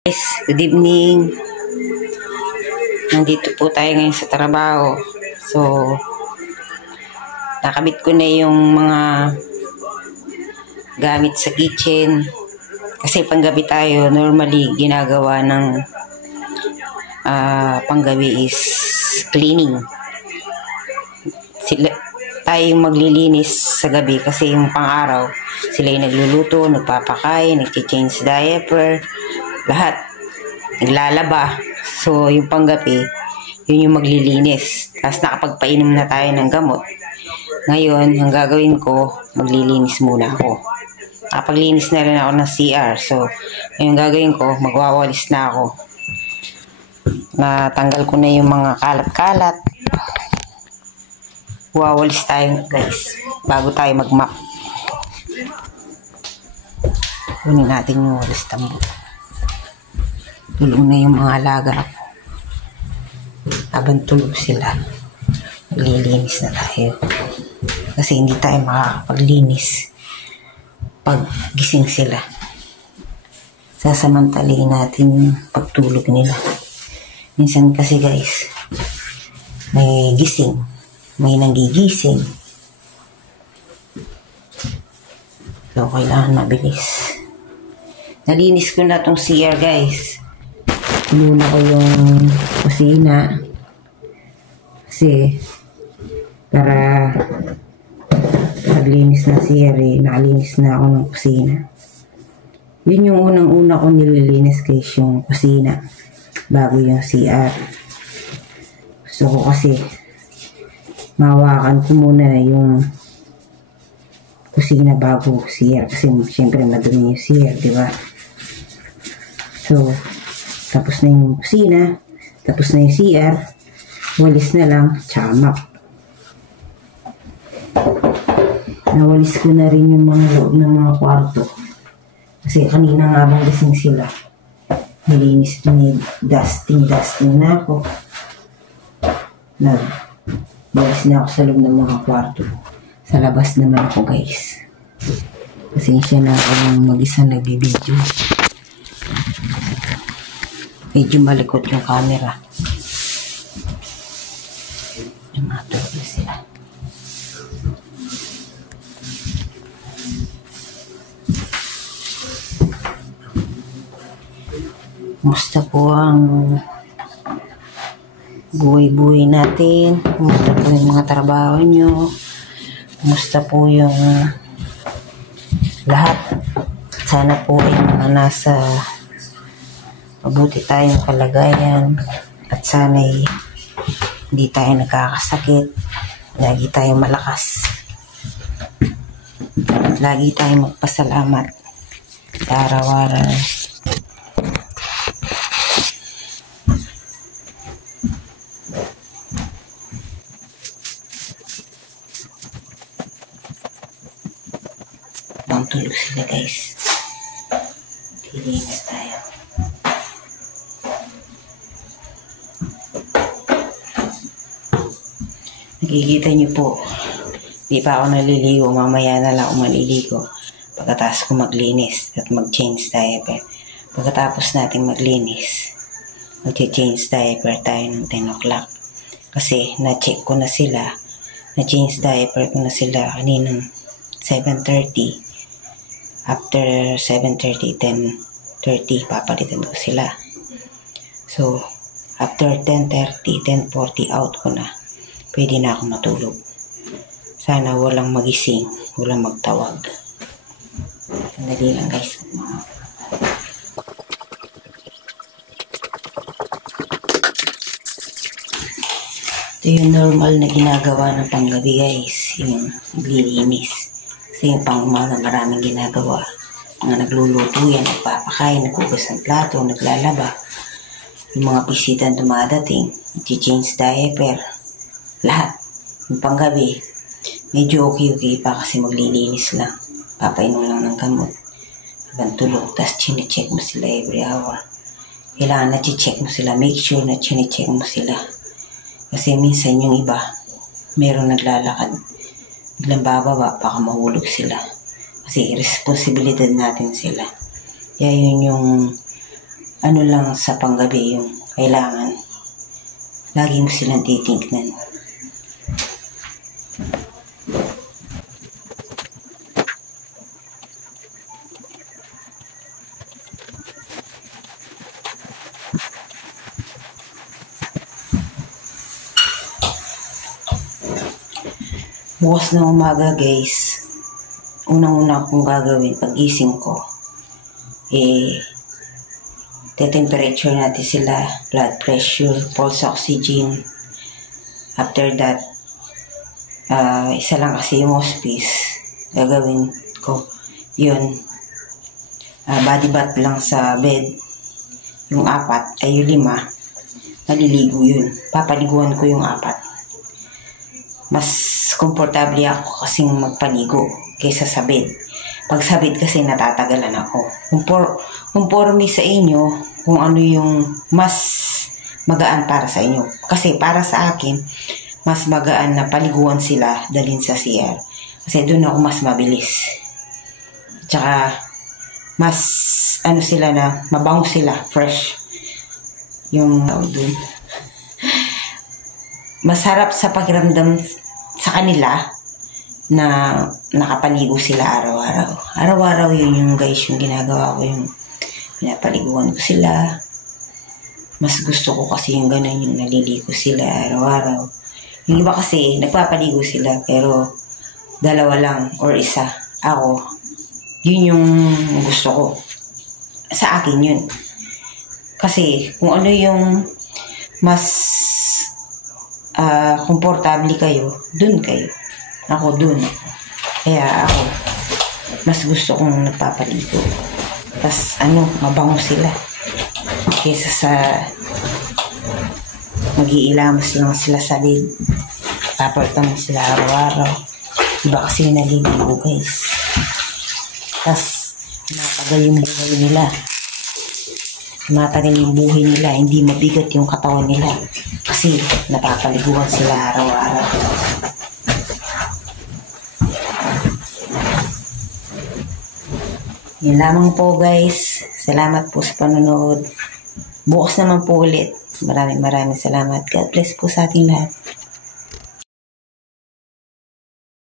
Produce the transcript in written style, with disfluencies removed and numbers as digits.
Guys, good evening. Nandito po tayo ngayon sa trabaho. So, nakabit ko na yung mga gamit sa kitchen. Kasi panggabi tayo, normally ginagawa ng panggabi is cleaning. Tayo yung maglilinis sa gabi kasi yung pang-araw, sila yung nagluluto, nagpapakain, nag-change diaper, lahat. Naglalaba. So, yung panggabi, yun yung maglilinis. Tapos nakapagpainom na tayo ng gamot. Ngayon, ang gagawin ko, maglilinis muna ako. Nakapaglinis na rin ako ng CR. So, yung gagawin ko, magwawalis na ako. Natanggal ko na yung mga kalat-kalat. Wawalis tayo, guys, bago tayo mag-mop. Kunin natin yung walis tambo. Tulog na yung mga alaga ko. Habang tulog sila, maglilinis na tayo. Kasi hindi tayo makakapaglinis pag gising sila. Sasamantalihin natin yung pagtulog nila. Minsan kasi, guys, may gising, may nagigising. So, kailangan mabilis. Nalinis ko na tong CR, guys. Muna ko yung kusina. Kasi, para naglinis na CR, nakalinis na ako ng kusina. Yun yung unang-una ko nililinis, guys, yung kusina. Bago yung CR. Gusto ko kasi mawakan ko muna yung kusina bago CR kasi syempre madumi yung CR, di ba? So, tapos na yung kusina, tapos na yung CR, walis na lang, tsaka mop. Nawalis ko na rin yung mga loob ng mga kwarto kasi kanina nga bang gising sila, nilinis ni dusting na ako. Nagwalis na ako sa loob ng mga kwarto. Sa labas naman ako, guys. Pasensya na ako ng mag-isa nagbibideo. Medyo malikot yung camera. Yung mga tulog sila. Kumusta po ang buhay-buhay natin? Kumusta po yung mga trabaho nyo? Kumusta po yung lahat? Sana po yung mga nasa mabuti tayong kalagayan at sana'y hindi tayo nagkakasakit. Lagi tayong malakas. Lagi tayong magpasalamat sa araw-araw. Bang tulog sila, guys. Tilinis tayo. Nakikita niyo po, di pa ako naliligo. Mamaya na lang ako maliligo pagkatapos ko maglinis at mag-change diaper. Pagkatapos natin maglinis, mag-change diaper tayo ng 10 o'clock. Kasi na-check ko na sila, na-change diaper ko na sila kaninang 7:30. After 7:30, 10:30, papalitan ko sila. So, after 10:30, 10:40, out ko na. Pwede na ako matulog. Sana walang magising, walang magtawag. Sandali lang, guys. Ito yung normal na ginagawa ng panggabi, guys. Yung naglilinis. Kasi yung pang umaga maraming ginagawa. Mga nagluluto yan, nagpapakain, naghugas ng plato, naglalaba. Yung mga bisita dumadating, nag-change diaper. Lahat. Yung panggabi, medyo okay pa kasi maglilinis lang. Papainom lang ng gamot. Habang tulog, tapos chinecheck mo sila every hour. Kailangan na check mo sila. Make sure na chinecheck mo sila. Kasi minsan yung iba, meron naglalakad. Biglang bababa, baka mahulog sila. Kasi responsibilidad natin sila. Kaya yun yung ano lang sa panggabi yung kailangan. Lagi mo silang titignan. Bukas na umaga guys, unang-una kong gagawin pag-gising ko, te-temperature natin sila, blood pressure, pulse oxygen. After that, isa lang kasi yung hospice, gagawin ko yun, body bath lang sa bed, yung 4 ay yung 5, maliligo yun, papaliguan ko yung 4. Mas komportable ako kasing magpaligo kaysa sa bed. Pag sa bed kasi natatagalan ako. Conforme sa inyo kung ano yung mas magaan para sa inyo. Kasi para sa akin, mas magaan na paliguan sila dalhin sa CR. Kasi doon ako mas mabilis. Tsaka mas sila na mabango sila, fresh. Yung doon. Masarap sa pakiramdam sa kanila na nakapaligo sila araw-araw. Araw-araw yun yung guys yung ginagawa ko, yung pinapaliguan ko sila. Mas gusto ko kasi yung ganun, yung naliligo sila araw-araw. Yung iba kasi nagpapaligo sila pero 2 lang or 1. Ako, yun yung gusto ko. Sa akin yun. Kasi kung ano yung mas komportable kayo, dun kayo. Ako dun. Kaya ako, mas gusto kong nagpapaligo. Tapos mabango sila. Kesa sa mag-iilamos lang sila sa lid. Papalitan mo sila araw-araw. Iba kasi naliligo guys. Tapos, matagal yung buhay nila. Matagal yung buhay nila, hindi mabigat yung katawan nila kasi napapaliguan sila araw-araw. Yun lamang po guys, salamat po sa panonood. Bukas naman po ulit. Maraming salamat. God bless po sa ating lahat.